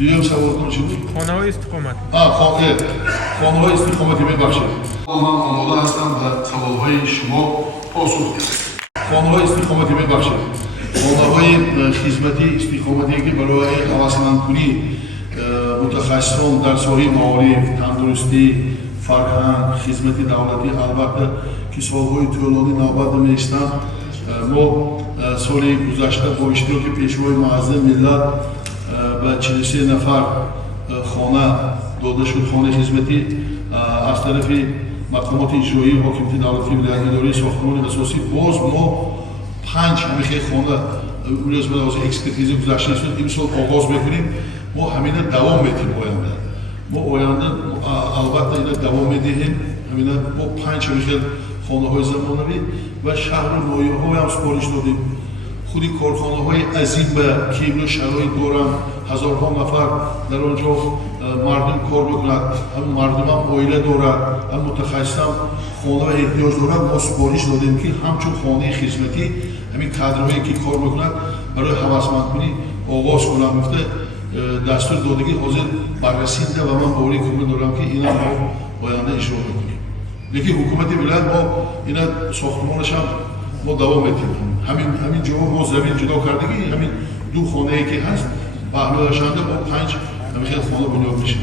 دویم سوال کنم چی بود؟ خانه‌های استقامت. خانه‌های استقامتی ببخشید. من آماده هستم و سوال‌های شما پاسخ بدم. خانه‌های استقامتی ببخشید. خانه‌های خدمتی استقامتی که برای هوسمندکنی متخصصان در ساحه معارف، تندرستی، فرهنگ، خدمت دولتی البته که سال‌های طولانی نوبت می‌ایستند. ما سال گذشته با اشتراک پیشوای معظم ملت و 43 نفر خانه داده شد، خانه خدمتی از طرف مقامات اجرایی حاکمیت دولتی ولایت اداره ساختمان اساسی. باز ما 5 همیشه خانه روز به لحاظ اکسپرتیز گذشته شد امسال آغاز میکنیم. ما همین دوام میدیم آینده. ما آینده البته اینا دوام میدیم. همین با 5 همیشه خانه های زمانوی و شهر و نایه های هم سپارش دادیم. خودی کارخانه های عظیم به کیبل و شرایط دارن، هزارها نفر در آنجا مردم کار بکنند، هم مردم هم عائله دارند، هم متخصص هم خانه احتیاج دارند. ما سپارش دادیم که همچون خانه خدمتی همین کادرهایی که کار میکنند برای هوسمندکنی آغاز کنند. گفته دستور دادگی حاضر بررسی ده و من باوری کامل دارم که اینا ما آینده اجرا میکنیم. لیکن حکومت ولایت ما اینا ساختمانش هم ما دوام میدیم. همین جا ما زمین جدا کردگی همین دو خانه ای که هست بهلو شنده با 5 همیشه خانه بنیاد میشه.